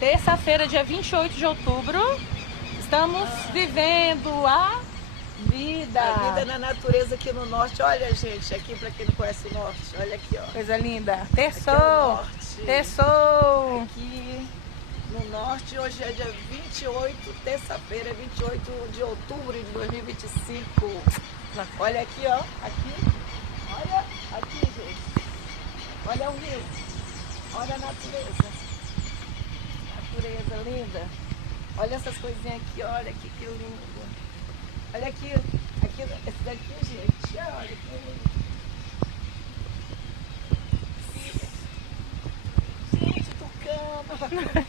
Terça-feira, dia 28 de outubro. Estamos vivendo a vida. A vida na natureza aqui no norte. Olha, gente, aqui para quem não conhece o norte, olha aqui, ó. Coisa linda. Aqui é o Terçou. norte. Terçou. Aqui no norte, hoje é dia 28, terça-feira, 28 de outubro de 2025. Olha aqui, ó. Aqui. Olha aqui, gente. Olha o rio. Olha a natureza. Natureza linda. Olha essas coisinhas aqui, olha aqui que lindo. Olha aqui, esse daqui, gente, olha que lindo. Gente, tucano.